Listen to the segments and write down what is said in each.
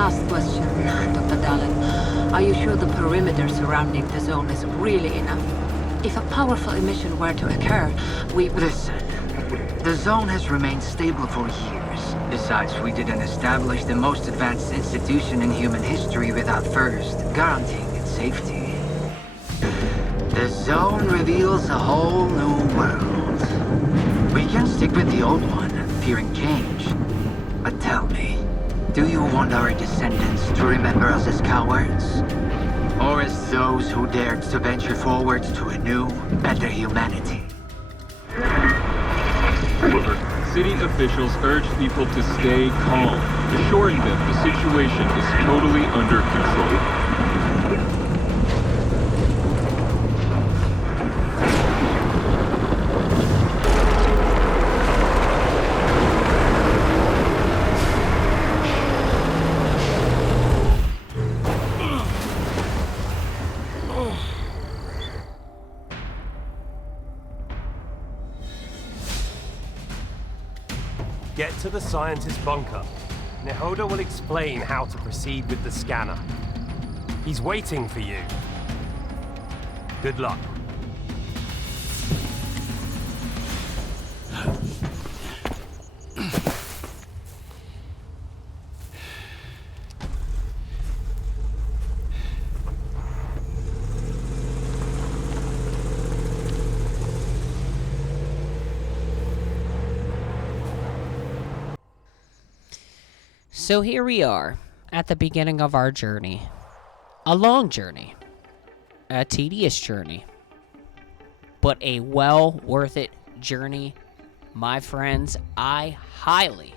last question, Dr. Dallin. Are you sure the perimeter surrounding the zone is really enough? If a powerful emission were to occur, Listen, the zone has remained stable for years. Besides, we didn't establish the most advanced institution in human history without first guaranteeing its safety. The zone reveals a whole new world. We can stick with the old one, fearing change. But tell me, do you want our descendants to remember us as cowards? Or as those who dared to venture forward to a new, better humanity? City officials urge people to stay calm, assuring them the situation is totally under control. Get to the scientist bunker. Nehoda will explain how to proceed with the scanner. He's waiting for you. Good luck. So here we are, at the beginning of our journey. A long journey. A tedious journey. But a well worth it journey. My friends, I highly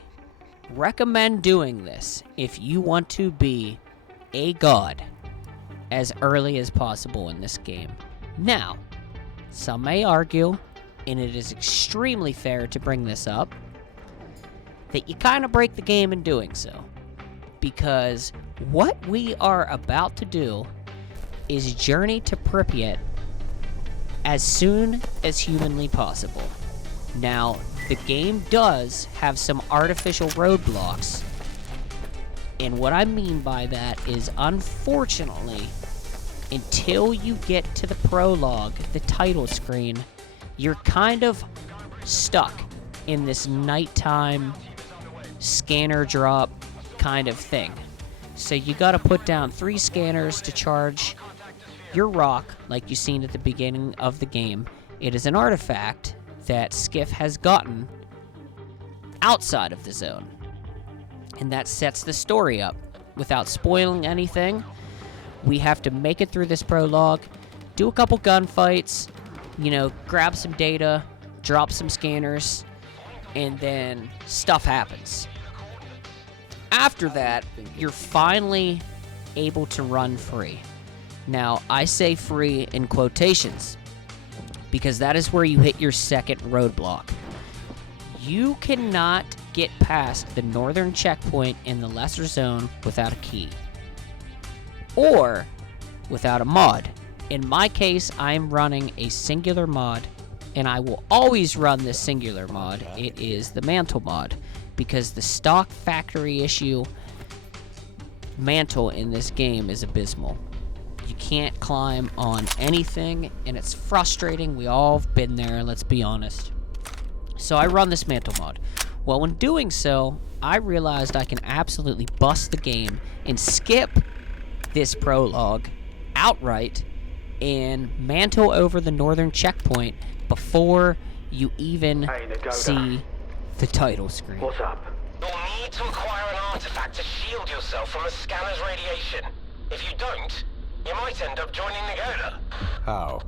recommend doing this if you want to be a god as early as possible in this game. Now, some may argue, and it is extremely fair to bring this up, that you kind of break the game in doing so. Because what we are about to do is journey to Pripyat as soon as humanly possible. Now, the game does have some artificial roadblocks. And what I mean by that is, unfortunately, until you get to the prologue, the title screen, you're kind of stuck in this nighttime scanner drop kind of thing. So you gotta put down 3 scanners to charge your rock, like you seen at the beginning of the game. It is an artifact that Skiff has gotten outside of the zone, and that sets the story up. Without spoiling anything, we have to make it through this prologue, do a couple gunfights, grab some data, drop some scanners, and then stuff happens. After that, you're finally able to run free. Now, I say free in quotations, because that is where you hit your second roadblock. You cannot get past the northern checkpoint in the lesser zone without a key. Or without a mod. In my case, I'm running a singular mod, and I will always run this singular mod. It is the mantle mod, because the stock factory issue mantle in this game is abysmal. You can't climb on anything, and it's frustrating. We all have been there, let's be honest. So I run this mantle mod. Well, when doing so, I realized I can absolutely bust the game and skip this prologue outright and mantle over the northern checkpoint before you even see the title screen. What's up? You'll need to acquire an artifact to shield yourself from the scanner's radiation. If you don't, you might end up joining Negoda. How?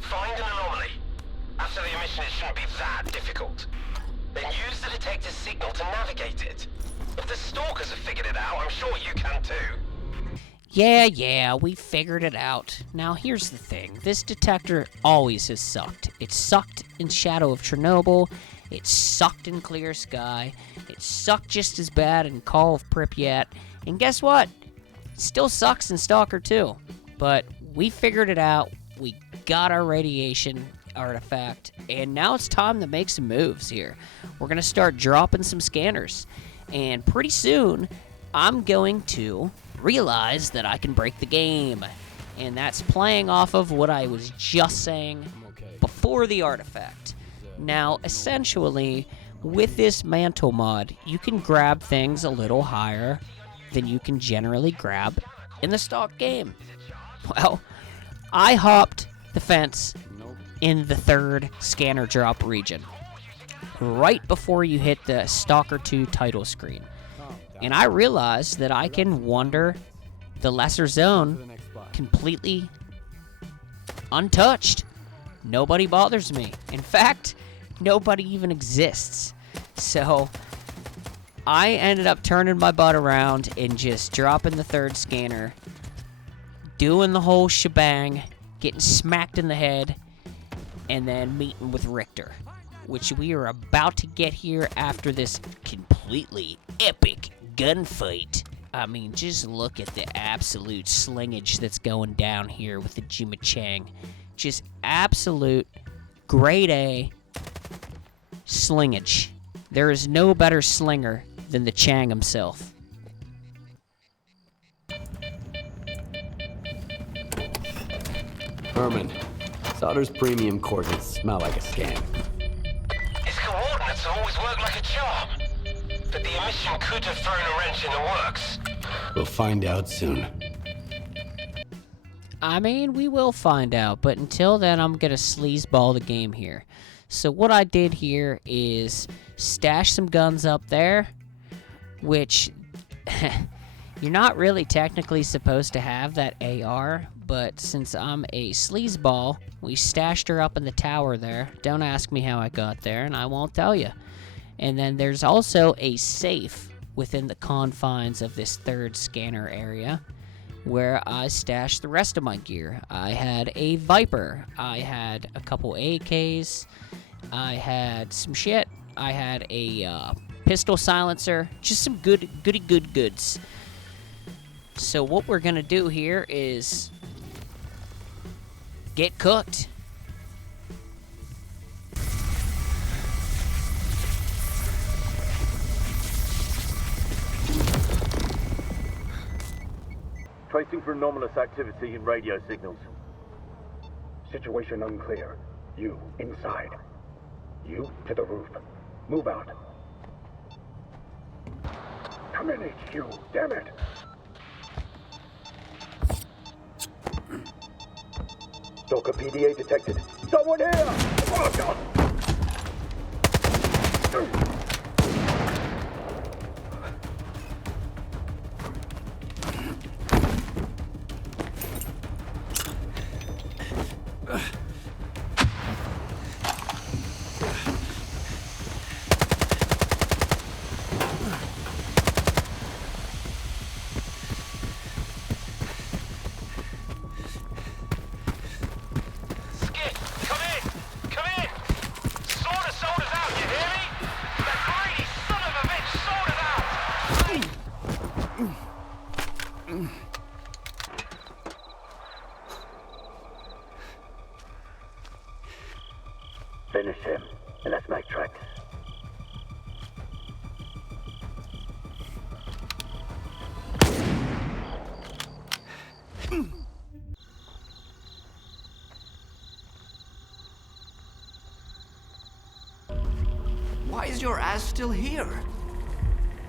Find an anomaly. After the emission, it shouldn't be that difficult. Then use the detector's signal to navigate it. If the Stalkers have figured it out, I'm sure you can too. Yeah, we figured it out. Now, here's the thing. This detector always has sucked. It sucked in Shadow of Chernobyl. It sucked in Clear Sky. It sucked just as bad in Call of Pripyat. And guess what? It still sucks in Stalker 2. But we figured it out. We got our radiation artifact. And now it's time to make some moves here. We're going to start dropping some scanners. And pretty soon, I'm going to realize that I can break the game. And that's playing off of what I was just saying before the artifact. Now, essentially, with this mantle mod, you can grab things a little higher than you can generally grab in the stock game. Well, I hopped the fence in the 3rd scanner drop region, right before you hit the Stalker 2 title screen. And I realized that I can wander the lesser zone completely untouched. Nobody bothers me. In fact, nobody even exists. So I ended up turning my butt around and just dropping the 3rd scanner, doing the whole shebang, getting smacked in the head, and then meeting with Richter, which we are about to get here after this completely epic gunfight. I mean, just look at the absolute slingage that's going down here with the Jima Chang. Just absolute grade A slingage. There is no better slinger than the Chang himself. Herman, Sauter's premium coordinates smell like a scam. His coordinates always work like a charm. But the emission could have thrown a wrench in the works. We'll find out soon. I mean, we will find out, but until then, I'm gonna sleazeball the game here. So what I did here is stash some guns up there, which you're not really technically supposed to have that AR, but since I'm a sleazeball, we stashed her up in the tower there. Don't ask me how I got there, and I won't tell you. And then there's also a safe within the confines of this 3rd scanner area where I stashed the rest of my gear. I had a Viper, I had a couple AKs, I had some shit, I had a pistol silencer, just some goody goods. So what we're gonna do here is get cooked. Tracing for anomalous activity in radio signals. Situation unclear. You, inside. You, to the roof. Move out. Come in, HQ. Damn it! Stalker PDA detected. Someone here! Oh, God. Finish him, and let's make tracks. Why is your ass still here?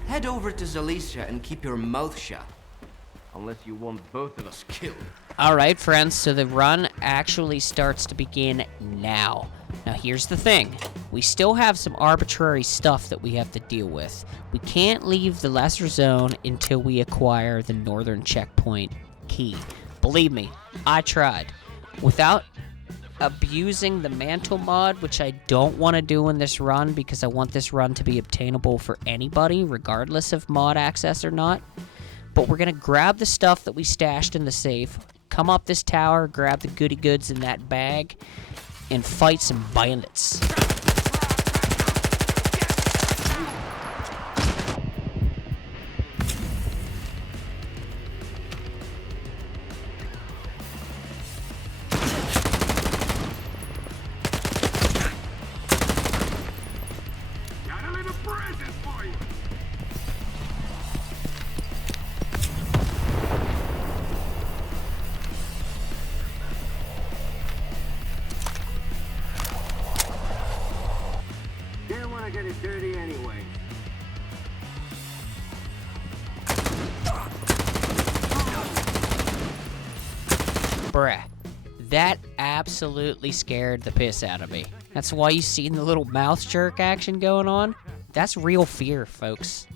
Head over to Zalicia and keep your mouth shut. Unless you want both of us killed. Alright, friends, so the run actually starts to begin now. Now, here's the thing. We still have some arbitrary stuff that we have to deal with. We can't leave the lesser zone until we acquire the northern checkpoint key. Believe me, I tried. Without abusing the mantle mod, which I don't want to do in this run because I want this run to be obtainable for anybody, regardless of mod access or not. But we're going to grab the stuff that we stashed in the safe, come up this tower, grab the goody goods in that bag, and fight some bandits. get it dirty anyway. Bruh, that absolutely scared the piss out of me. That's why you seen the little mouth jerk action going on. That's real fear, folks.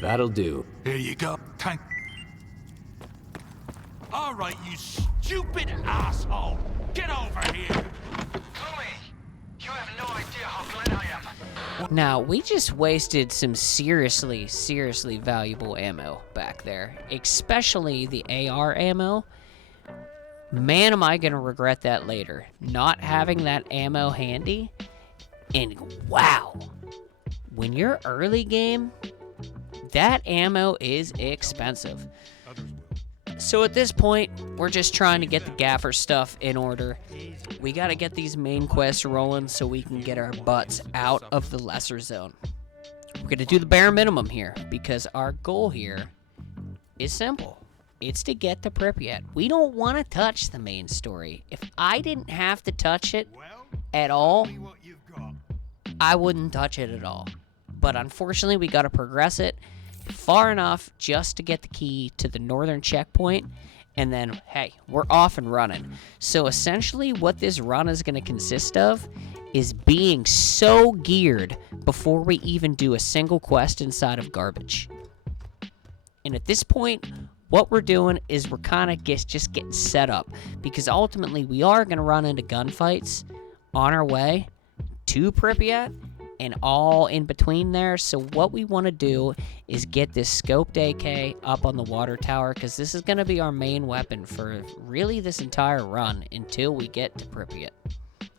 That'll do. Here you go. Tank. All right, you stupid asshole. Get over here. Tommy, you have no idea how glad I am. Now, we just wasted some seriously valuable ammo back there. Especially the AR ammo. Man, am I gonna regret that later. Not having that ammo handy. And wow. When you're early game, that ammo is expensive. So at this point, we're just trying to get the gaffer stuff in order. We gotta get these main quests rolling so we can get our butts out of the lesser zone. We're gonna do the bare minimum here, because our goal here is simple. It's to get to Pripyat. We don't want to touch the main story. If I didn't have to touch it at all, I wouldn't touch it at all. But unfortunately, we gotta progress it far enough just to get the key to the northern checkpoint, and then, hey, we're off and running. So essentially what this run is going to consist of is being so geared before we even do a single quest inside of Garbage. And at this point, what we're doing is we're kind of just getting set up, because ultimately we are going to run into gunfights on our way to Pripyat and all in between there. So what we want to do is get this scoped AK up on the water tower, because this is going to be our main weapon for really this entire run until we get to Pripyat,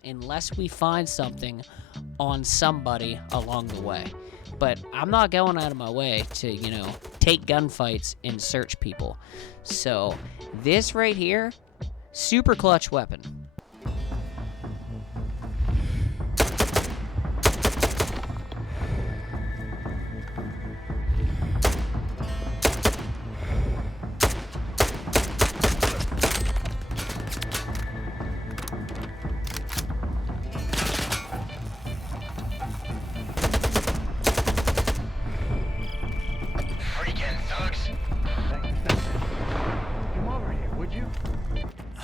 unless we find something on somebody along the way. But I'm not going out of my way to, you know, take gunfights and search people. So this right here, super clutch weapon.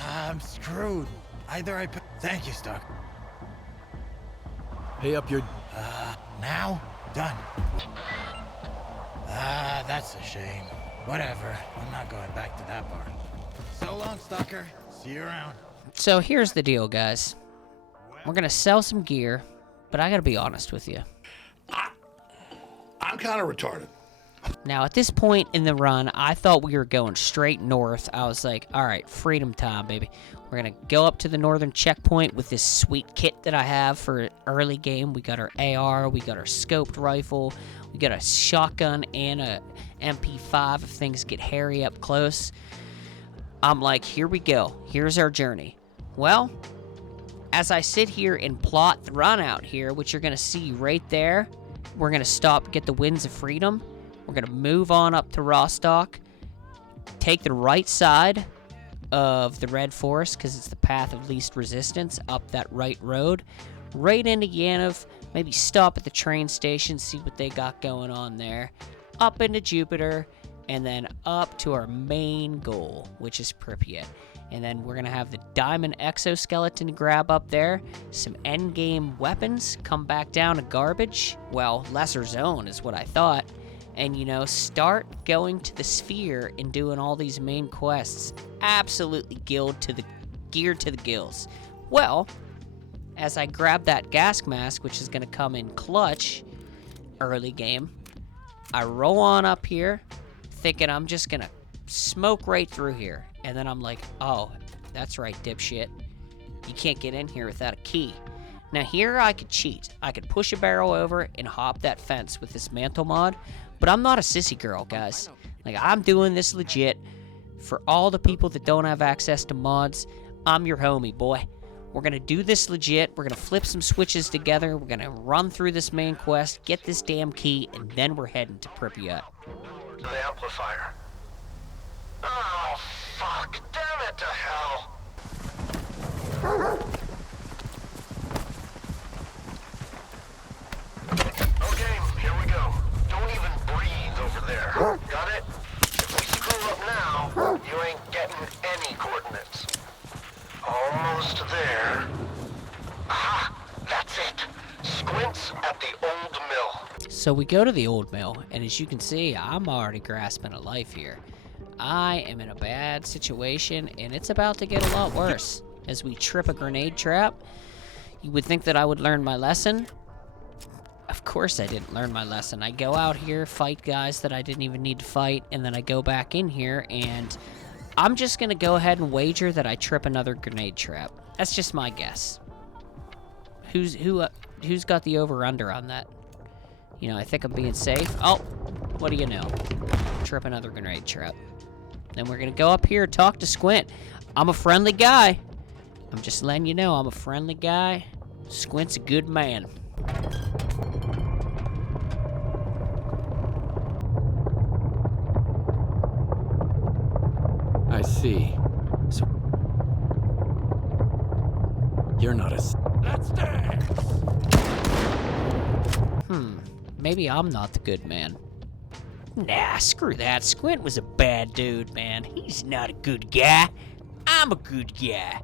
I'm screwed. Either I... Thank you, Stalker. Pay up your... Now? Done. That's a shame. Whatever. I'm not going back to that bar. So long, Stalker. See you around. So here's the deal, guys. We're gonna sell some gear, but I gotta be honest with you. I'm kind of retarded. Now, at this point in the run, I thought we were going straight north. I was like, all right, freedom time, baby. We're going to go up to the northern checkpoint with this sweet kit that I have for early game. We got our AR, we got our scoped rifle, we got a shotgun and a MP5 if things get hairy up close. I'm like, here we go. Here's our journey. Well, as I sit here and plot the run out here, which you're going to see right there, we're going to stop, get the Winds of Freedom. We're going to move on up to Rostok, take the right side of the Red Forest, because it's the path of least resistance, up that right road, right into Yaniv, maybe stop at the train station, see what they got going on there, up into Jupiter, and then up to our main goal, which is Pripyat. And then we're going to have the Diamond Exoskeleton grab up there, some endgame weapons, come back down to Garbage, well, Lesser Zone is what I thought, and, you know, start going to the Sphere and doing all these main quests absolutely geared to the gills. Well, as I grab that gas mask, which is going to come in clutch early game, I roll on up here, thinking I'm just gonna smoke right through here. And then I'm like, oh, that's right, dipshit. You can't get in here without a key. Now here I could cheat. I could push a barrel over and hop that fence with this mantle mod, but I'm not a sissy girl, guys. Like, I'm doing this legit. For all the people that don't have access to mods, I'm your homie, boy. We're gonna do this legit. We're gonna flip some switches together. We're gonna run through this main quest, get this damn key, and then we're heading to Pripyat. The amplifier. Oh, fuck. Damn it to hell. Okay, here we go. Don't even breathe over there. Got it? If we screw up now, you ain't getting any coordinates. Almost there. Aha! That's it. Squints at the old mill. So we go to the old mill, and as you can see, I'm already grasping a life here. I am in a bad situation, and it's about to get a lot worse. As we trip a grenade trap, you would think that I would learn my lesson. Of course I didn't learn my lesson. I go out here, fight guys that I didn't even need to fight, and then I go back in here, and I'm just gonna go ahead and wager that I trip another grenade trap. That's just my guess. Who's got the over-under on that? You know, I think I'm being safe. Oh, what do you know? Trip another grenade trap. Then we're gonna go up here, talk to Squint. I'm a friendly guy. I'm just letting you know, I'm a friendly guy. Squint's a good man. I see. So you're not a... Let's dance! Maybe I'm not the good man. Nah, screw that. Squint was a bad dude, man. He's not a good guy. I'm a good guy.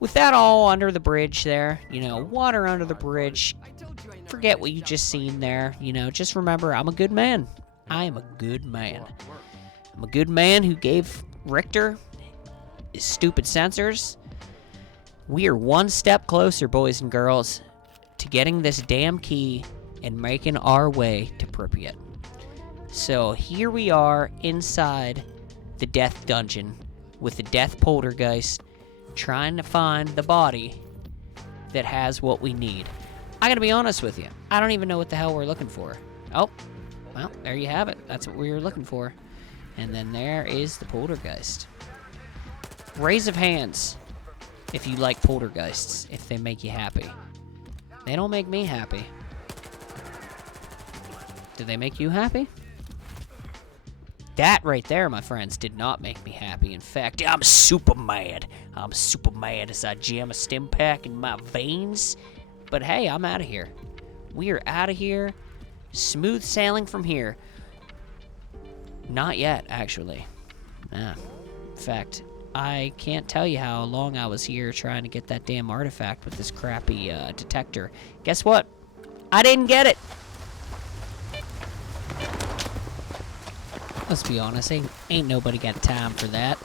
With that all under the bridge there, you know, water under the bridge, forget what you just seen there, you know, just remember, I'm a good man. I am a good man. I'm a good man who gave Richter his stupid sensors. We are one step closer, boys and girls, to getting this damn key and making our way to Pripyat. So here we are inside the death dungeon with the death poltergeist, trying to find the body that has what we need. I gotta be honest with you, I don't even know what the hell we're looking for. Oh, well, there you have it. That's what we were looking for. And then there is the poltergeist. Raise of hands if you like poltergeists, if they make you happy. They don't make me happy. Do they make you happy? That right there, my friends, did not make me happy. In fact, I'm super mad. I'm super mad as I jam a stim pack in my veins. But hey, I'm out of here. We are out of here. Smooth sailing from here. Not yet, actually. In fact, I can't tell you how long I was here trying to get that damn artifact with this crappy detector. Guess what? I didn't get it. Let's be honest, ain't nobody got time for that.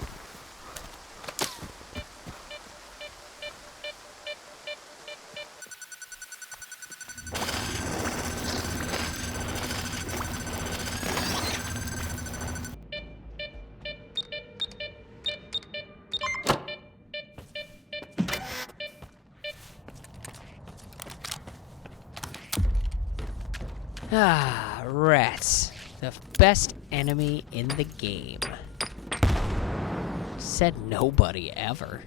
Ah, rats. The best enemy in the game. Said nobody ever.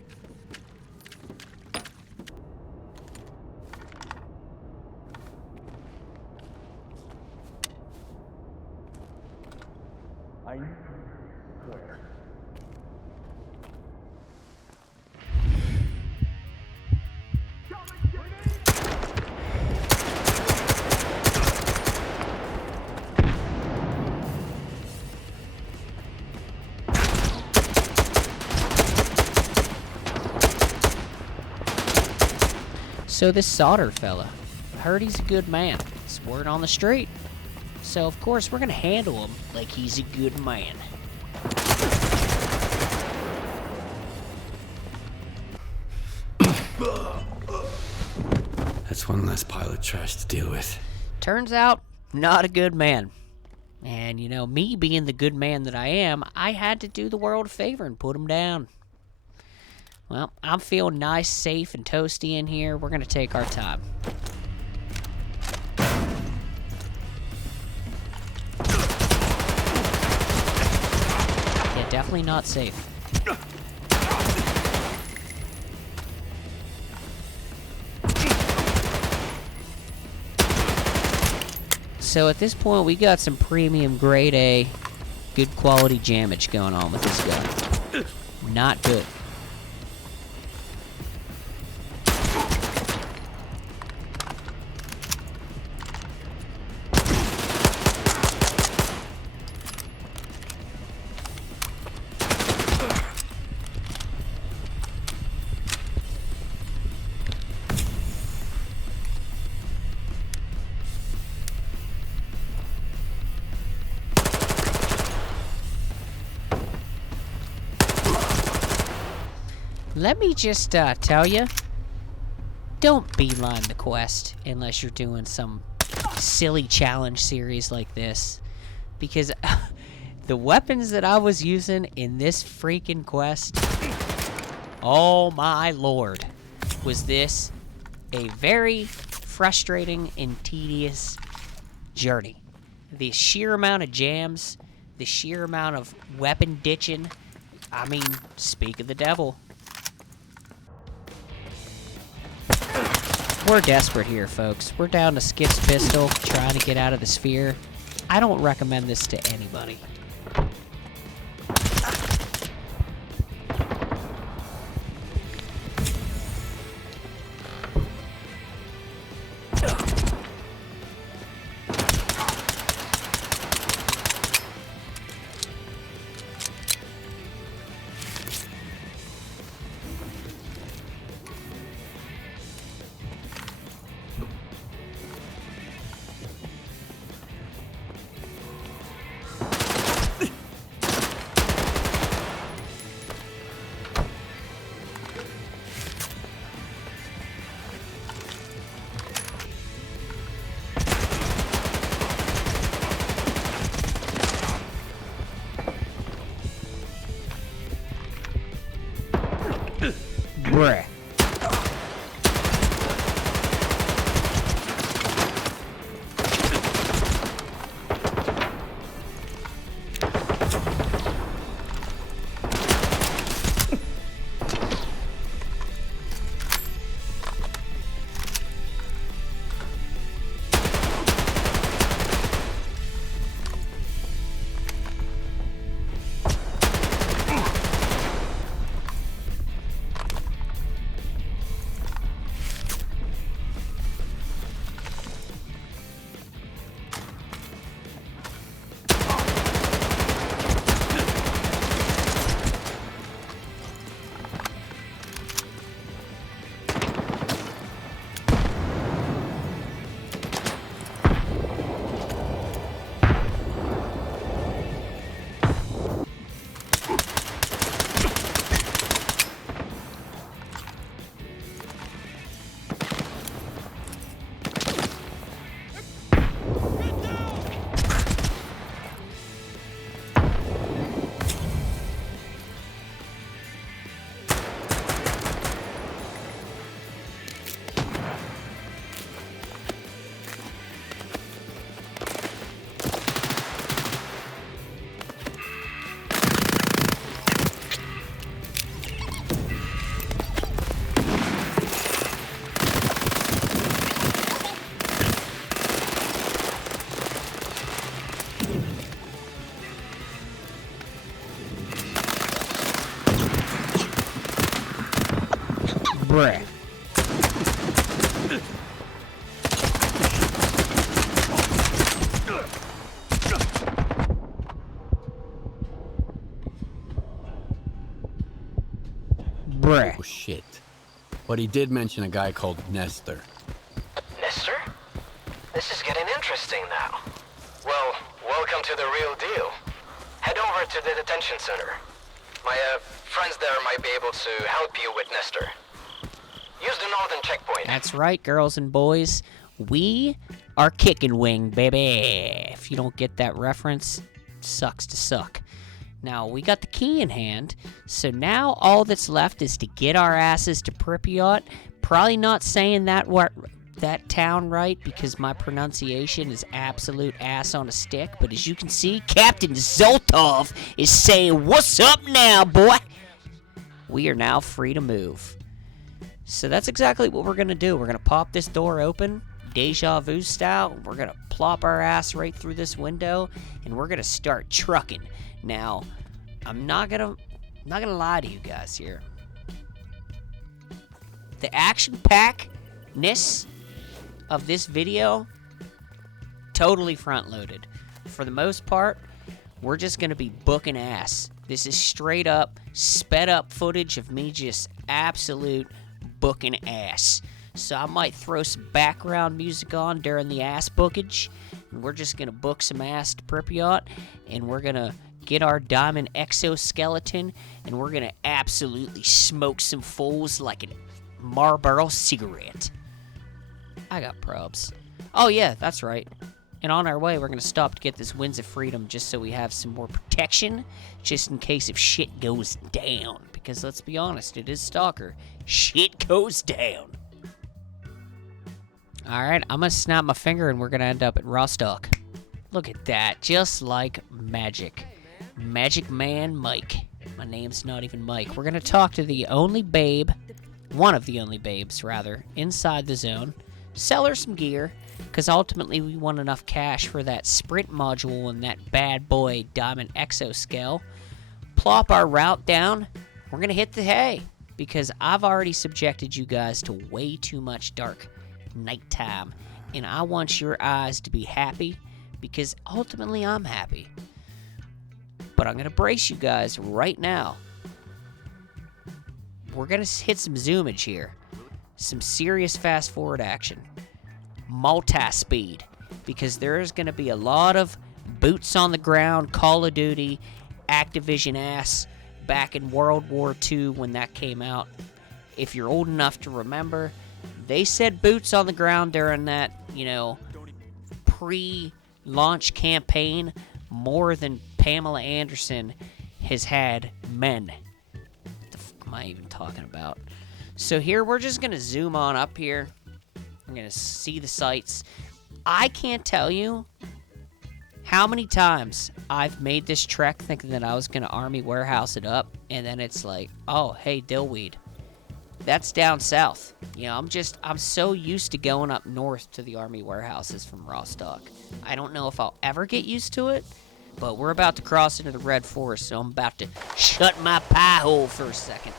So this Solder fella, I heard he's a good man. It's word on the street. So of course we're gonna handle him like he's a good man. That's one less pile of trash to deal with. Turns out, not a good man. And, you know, me being the good man that I am, I had to do the world a favor and put him down. Well, I'm feeling nice, safe, and toasty in here. We're going to take our time. Yeah, definitely not safe. So at this point, we got some premium grade A, good quality damage going on with this gun. Not good. Let me just tell you, don't beeline the quest unless you're doing some silly challenge series like this. Because the weapons that I was using in this freaking quest, oh my lord, was this a very frustrating and tedious journey. The sheer amount of jams, the sheer amount of weapon ditching, I mean, speak of the devil. We're desperate here, folks. We're down to Skip's pistol, trying to get out of the sphere. I don't recommend this to anybody. Bruh. Bruh. Bruh. Oh, shit. But he did mention a guy called Nestor. Nestor? This is getting interesting now. Well, welcome to the real deal. Head over to the detention center. My friends there might be able to help you with Nestor. Use the northern checkpoint. That's right, girls and boys. We our kicking wing, baby. If you don't get that reference, sucks to suck. Now, we got the key in hand, so now all that's left is to get our asses to Pripyat. Probably not saying that town right, because my pronunciation is absolute ass on a stick, but as you can see, Captain Zoltov is saying, "What's up now, boy?" We are now free to move. So that's exactly what we're going to do. We're going to pop this door open, deja vu style. We're going to plop our ass right through this window, and we're going to start trucking. Now, I'm not gonna lie to you guys here. The action-packness of this video, totally front-loaded. For the most part, we're just gonna be booking ass. This is straight up, sped up footage of me just absolute booking ass. So I might throw some background music on during the ass bookage, and we're just gonna book some ass to Pripyat, and we're gonna get our diamond exoskeleton, and we're gonna absolutely smoke some fools like a Marlboro cigarette. I got probs. Oh yeah, that's right. And on our way, we're gonna stop to get this Winds of Freedom just so we have some more protection, just in case if shit goes down. Because let's be honest, it is Stalker. Shit goes down. Alright, I'm gonna snap my finger and we're gonna end up at Rostok. Look at that, just like magic. Magic Man Mike. My name's not even Mike. We're gonna talk to the only babe, one of the only babes, rather, inside the zone. Sell her some gear, because ultimately we want enough cash for that sprint module and that bad boy Diamonexo HELL. Plop our route down. We're gonna hit the hay, because I've already subjected you guys to way too much dark nighttime, and I want your eyes to be happy, because ultimately I'm happy. But I'm gonna brace you guys right now. We're gonna hit some zoomage here. Some serious fast forward action. Multi-speed. Because there's gonna be a lot of boots on the ground, Call of Duty, Activision ass back in World War II when that came out. If you're old enough to remember, they said boots on the ground during that, pre-launch campaign more than Pamela Anderson has had men. What the fuck am I even talking about? So here, we're just going to zoom on up here. I'm going to see the sights. I can't tell you how many times I've made this trek thinking that I was going to army warehouse it up, and then it's like, oh, hey, dillweed. That's down south. I'm so used to going up north to the army warehouses from Rostok. I don't know if I'll ever get used to it, but we're about to cross into the Red Forest, so I'm about to shut my pie hole for a second.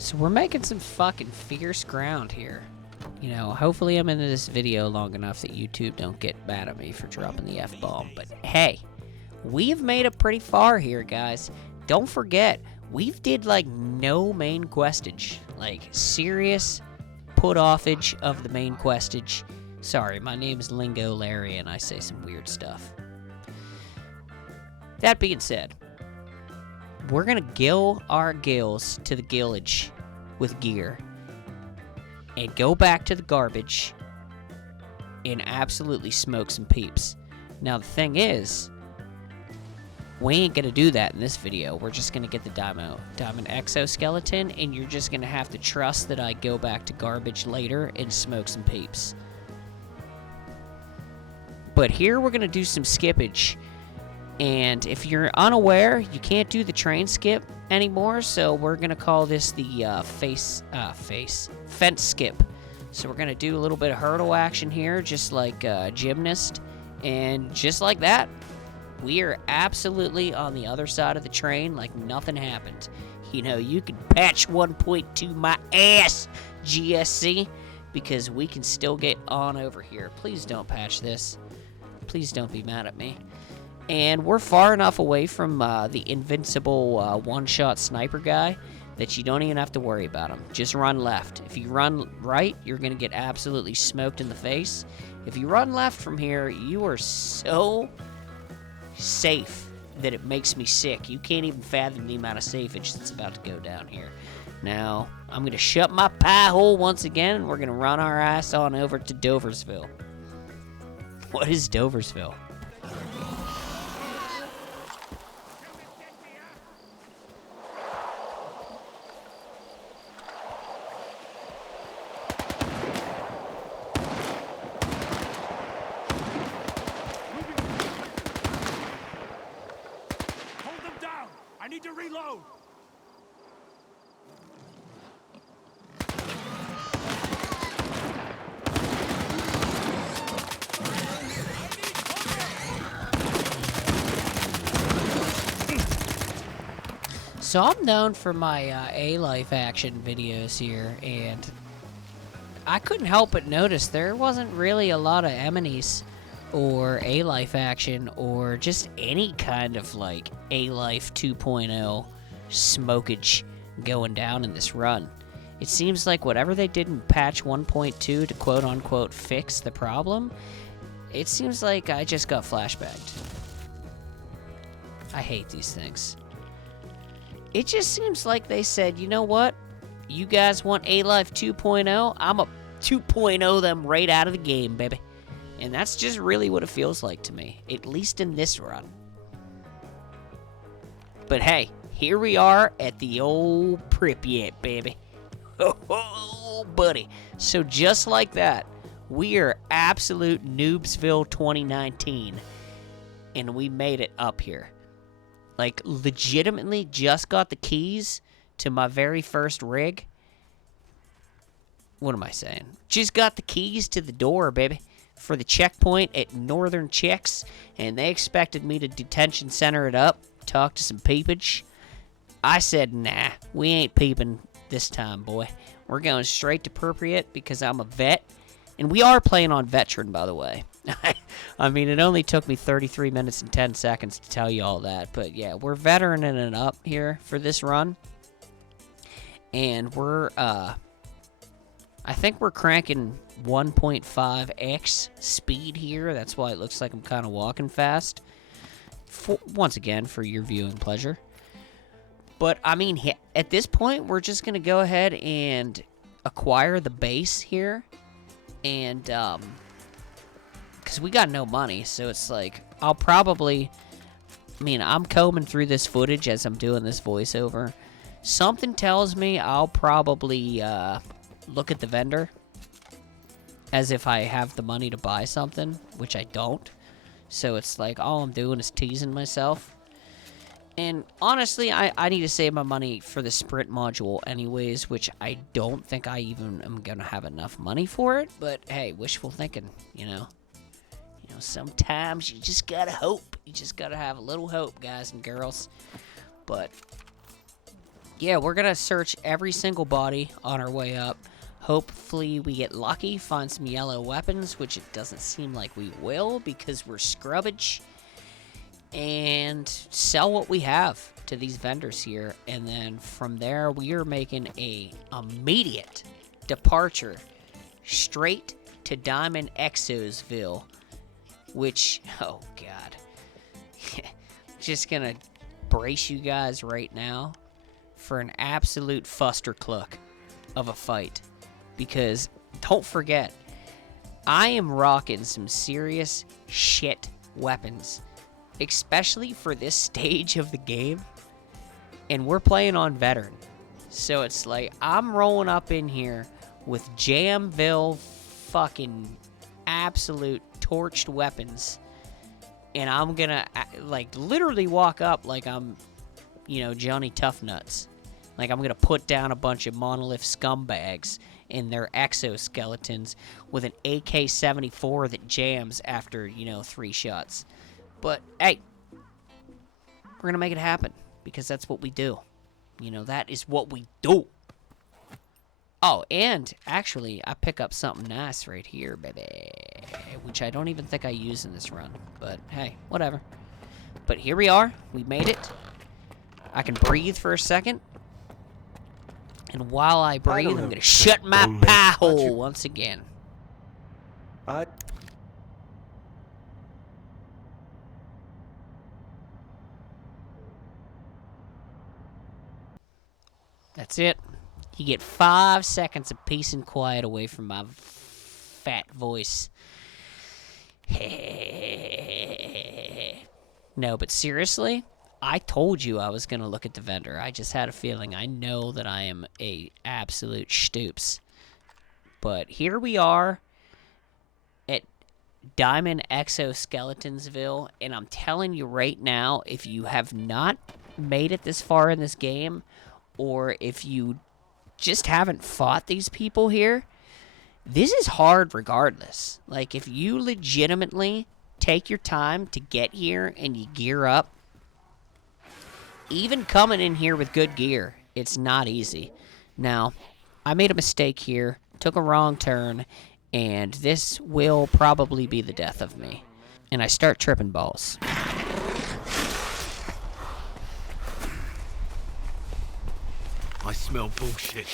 So we're making some fucking fierce ground here. Hopefully I'm into this video long enough that YouTube don't get mad at me for dropping the F-bomb. But hey, we've made it pretty far here, guys. Don't forget, we've did no main questage. Serious put-offage of the main questage. Sorry, my name's Lingo Larry and I say some weird stuff. That being said, we're gonna gill our gills to the gillage with gear and go back to the garbage and absolutely smoke some peeps. Now the thing is, we ain't gonna do that in this video. We're just gonna get the Diamond exoskeleton, and you're just gonna have to trust that I go back to garbage later and smoke some peeps. But here we're going to do some skippage. And if you're unaware, you can't do the train skip anymore, so we're going to call this the fence skip. So we're going to do a little bit of hurdle action here, just like a gymnast. And just like that, we are absolutely on the other side of the train like nothing happened. You know, you can patch 1.2 my ass, GSC, because we can still get on over here. Please don't patch this. Please don't be mad at me. And we're far enough away from the invincible one-shot sniper guy that you don't even have to worry about him. Just run left. If you run right, you're going to get absolutely smoked in the face. If you run left from here, you are so safe that it makes me sick. You can't even fathom the amount of safage that's about to go down here. Now, I'm going to shut my pie hole once again, and we're going to run our ass on over to Doversville. What is Doversville? So I'm known for my alife action videos here, and I couldn't help but notice there wasn't really a lot of enemies or alife action or just any kind of like alife 2.0 smokage going down in this run. It seems like whatever they did in patch 1.2 to quote-unquote fix the problem, it seems like I just got flashbacked. I hate these things. It just seems like they said, you know what? You guys want alife 2.0? I'm a 2.0 them right out of the game, baby. And that's just really what it feels like to me, at least in this run. But hey, here we are at the old Pripyat, baby. Oh, buddy. So just like that, we are absolute Noobsville 2019. And we made it up here. Like, legitimately just got the keys to my very first rig. What am I saying? Just got the keys to the door, baby, for the checkpoint at Northern Chicks, and they expected me to detention center it up, talk to some peepage. I said, nah, we ain't peeping this time, boy. We're going straight to Pripyat because I'm a vet, and we are playing on veteran, by the way. I mean, it only took me 33 minutes and 10 seconds to tell you all that. But yeah, we're veteraning it up here for this run. And we're, I think we're cranking 1.5x speed here. That's why it looks like I'm kind of walking fast. Once again, for your viewing pleasure. But, I mean, at this point, we're just going to go ahead and acquire the base here. And, because we got no money, so it's like, I'll probably, I mean, I'm combing through this footage as I'm doing this voiceover. Something tells me I'll probably look at the vendor as if I have the money to buy something, which I don't. So it's like, all I'm doing is teasing myself. And honestly, I need to save my money for the sprint module anyways, which I don't think I even am going to have enough money for it. But hey, wishful thinking, you know. You know, sometimes you just gotta hope. You just gotta have a little hope, guys and girls. But yeah, we're gonna search every single body on our way up. Hopefully we get lucky, find some yellow weapons, which it doesn't seem like we will because we're scrubbage. And sell what we have to these vendors here. And then from there, we are making a immediate departure straight to Diamonexo, which, oh god, just gonna brace you guys right now for an absolute fustercluck of a fight, because don't forget, I am rocking some serious shit weapons, especially for this stage of the game, and we're playing on veteran, so it's like I'm rolling up in here with Jamville fucking absolute torched weapons, and I'm gonna, like, literally walk up like I'm, you know, Johnny Toughnuts. Like, I'm gonna put down a bunch of monolith scumbags in their exoskeletons with an AK-74 that jams after, you know, 3 shots. But, hey, we're gonna make it happen, because that's what we do. You know, that is what we do. Oh, and, actually, I pick up something nice right here, baby. Which I don't even think I use in this run. But, hey, whatever. But here we are. We made it. I can breathe for a second. And while I breathe, I'm going to shut my pie hole once again. That's it. You get 5 seconds of peace and quiet away from my fat voice. No, but seriously, I told you I was going to look at the vendor. I just had a feeling. I know that I am a absolute stoops. But here we are at Diamonexo Skeletonsville, and I'm telling you right now, if you have not made it this far in this game, or if you just haven't fought these people here, this is hard regardless. Like, if you legitimately take your time to get here and you gear up, even coming in here with good gear, it's not easy. Now, I made a mistake here, took a wrong turn, and this will probably be the death of me. And I start tripping balls. I smell bullshit.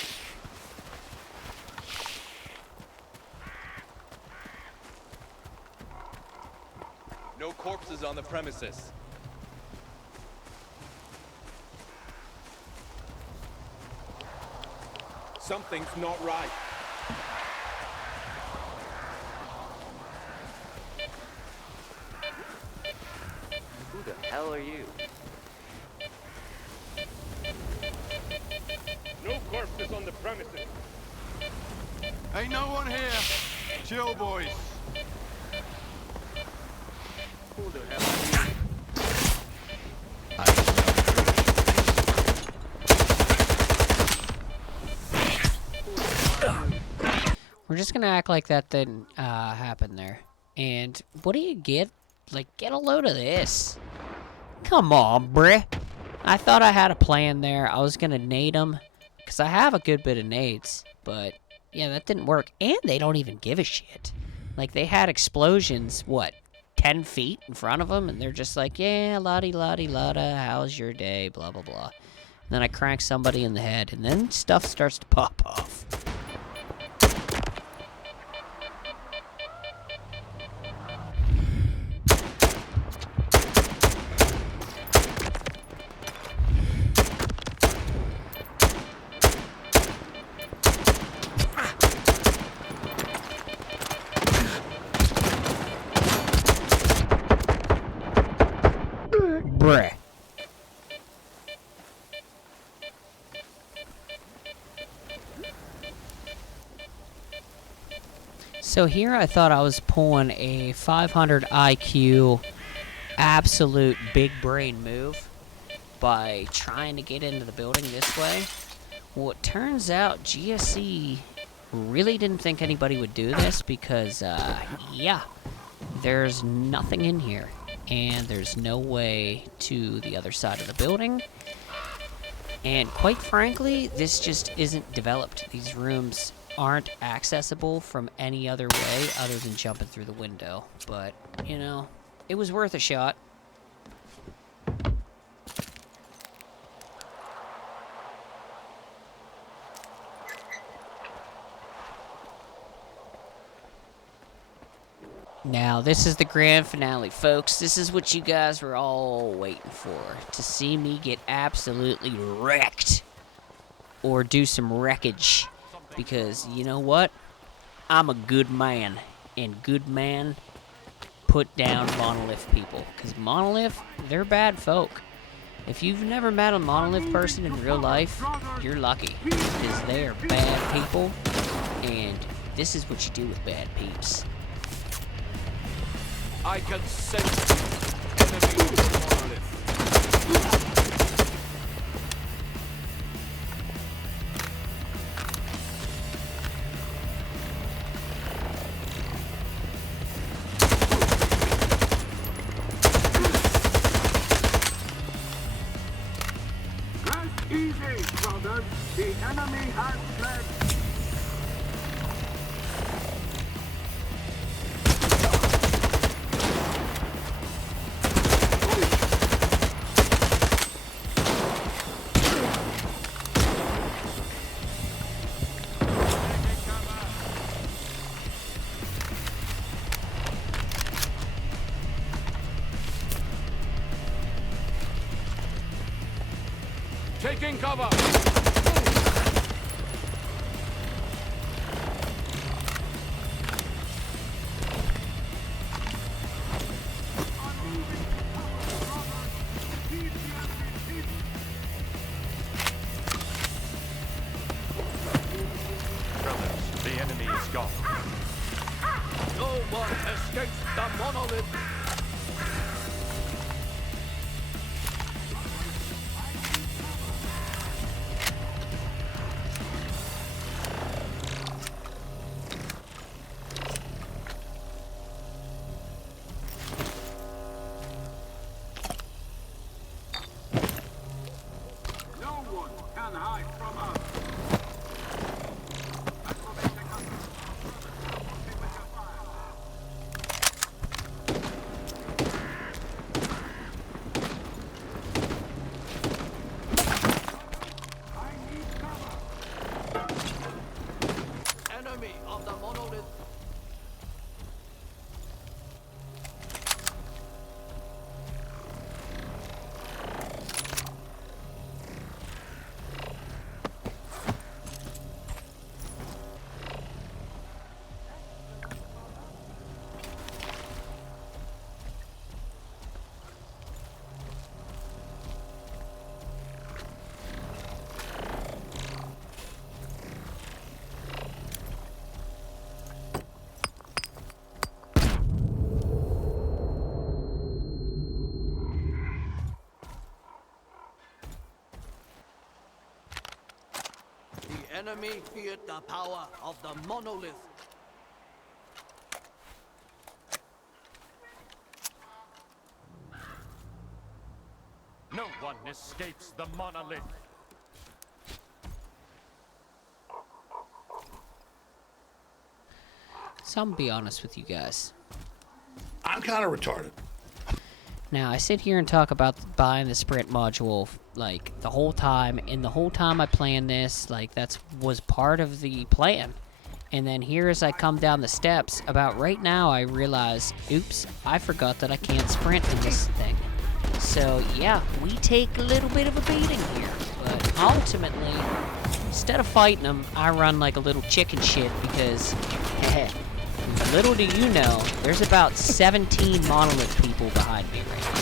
No corpses on the premises. Something's not right. Who the hell are you? No corpses on the premises. Ain't no one here. Chill, boys. Who the hell are you? We're just gonna act like that didn't happen there. And what do you get? Like, get a load of this. Come on, bruh. I thought I had a plan there. I was gonna nade them, because I have a good bit of nades. But, yeah, that didn't work. And they don't even give a shit. Like, they had explosions, what, 10 feet in front of them? And they're just like, yeah, la-di-la-di-la-da, how's your day, blah, blah, blah. And then I crank somebody in the head, and then stuff starts to pop off. Bruh. So here I thought I was pulling a 500 IQ absolute big brain move by trying to get into the building this way. Well, it turns out GSC really didn't think anybody would do this because, yeah, there's nothing in here. And there's no way to the other side of the building. And quite frankly, this just isn't developed. These rooms aren't accessible from any other way other than jumping through the window. But, you know, it was worth a shot. Now, this is the grand finale, folks. This is what you guys were all waiting for. To see me get absolutely wrecked. Or do some wreckage. Because, you know what? I'm a good man. And good man put down monolith people. Because monolith, they're bad folk. If you've never met a monolith person in real life, you're lucky. Because they are bad people. And this is what you do with bad peeps. I can sense the enemy of the monolith. Rest easy, brothers. The enemy has fled. Taking cover! Brothers, the enemy is gone. No one escapes the monolith! No one can hide from us. Enemy of the monolith! The enemy feared the power of the monolith. No one escapes the monolith. So I'm gonna be honest with you guys. I'm kind of retarded. Now, I sit here and talk about buying the sprint module, like, the whole time, and the whole time I planned this, like, was part of the plan. And then here as I come down the steps, about right now I realize, oops, I forgot that I can't sprint in this thing. So, yeah, we take a little bit of a beating here. But ultimately, instead of fighting them, I run like a little chicken shit because, little do you know, there's about 17 monolith people behind me right now.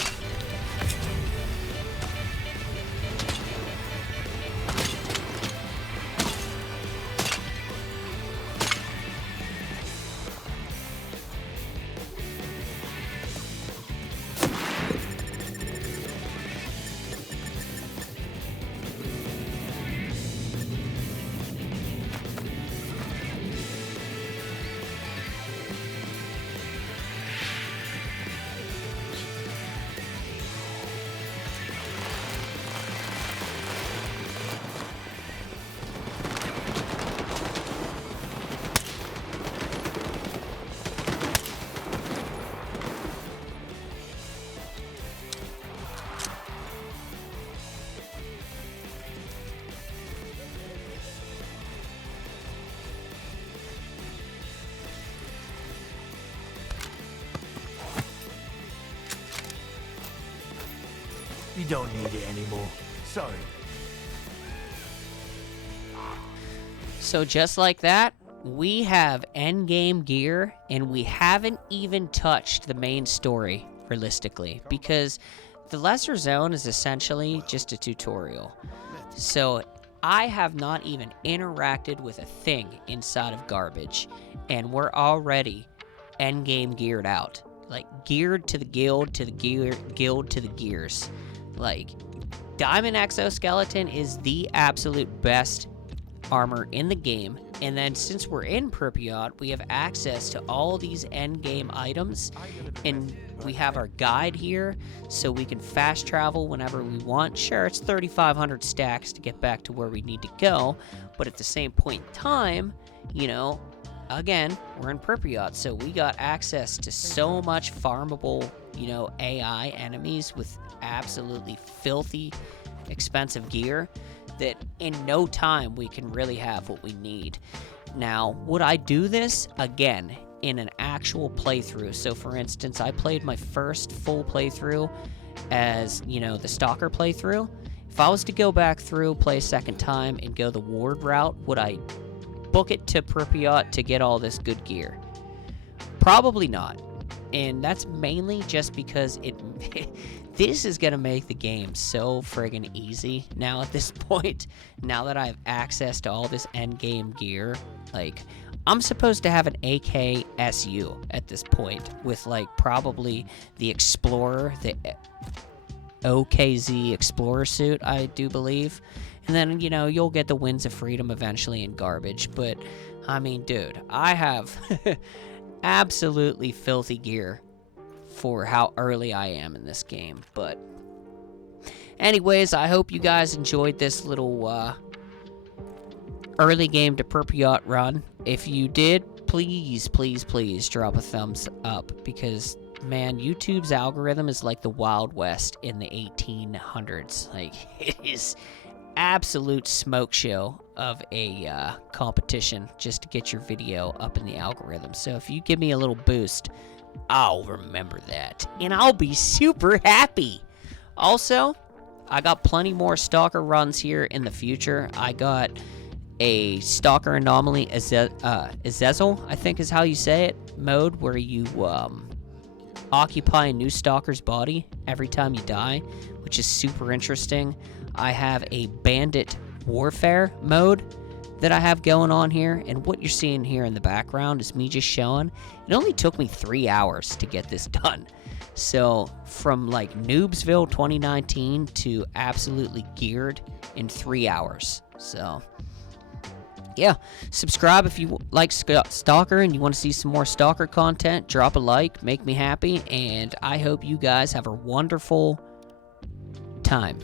You don't need it anymore. Sorry. So just like that, we have endgame gear, and we haven't even touched the main story, realistically, because the Lesser Zone is essentially just a tutorial. So I have not even interacted with a thing inside of Garbage, and we're already endgame geared out. like, geared to the guild, to the guild, to the gears. Like, Diamond Exoskeleton is the absolute best armor in the game, and then since we're in Pripyat, we have access to all these endgame items, and we have our guide here, so we can fast travel whenever we want. Sure, it's 3,500 stacks to get back to where we need to go, but at the same point in time, you know, again, we're in Pripyat, so we got access to so much farmable, you know, AI enemies with absolutely filthy, expensive gear that in no time we can really have what we need. Now, would I do this again in an actual playthrough? So for instance, I played my first full playthrough as, you know, the Stalker playthrough. If I was to go back through, play a second time, and go the ward route, would I book it to Pripyat to get all this good gear? Probably not. And that's mainly just because this is going to make the game so friggin' easy now at this point. Now that I have access to all this endgame gear, like, I'm supposed to have an AKSU at this point with, like, probably the Explorer, the OKZ Explorer suit, I do believe. And then, you know, you'll get the Winds of Freedom eventually in garbage. But, I mean, dude, I have absolutely filthy gear for how early I am in this game. But anyways, I hope you guys enjoyed this little early game to Pripyat run. If you did, please drop a thumbs up, because man, YouTube's algorithm is like the Wild West in the 1800s. Like, it is absolute smoke show of a competition just to get your video up in the algorithm. So if you give me a little boost, I'll remember that, and I'll be super happy. Also, I got plenty more Stalker runs here in the future. I got a Stalker Anomaly Azazel, I think is how you say it, mode, where you occupy a new Stalker's body every time you die, which is super interesting. I have a Bandit Warfare mode that I have going on here, and what you're seeing here in the background is me just showing. It only took me 3 hours to get this done. So from like Noobsville 2019 to absolutely geared in 3 hours. So yeah, subscribe if you like Stalker and you want to see some more Stalker content. Drop a like, make me happy, and I hope you guys have a wonderful time.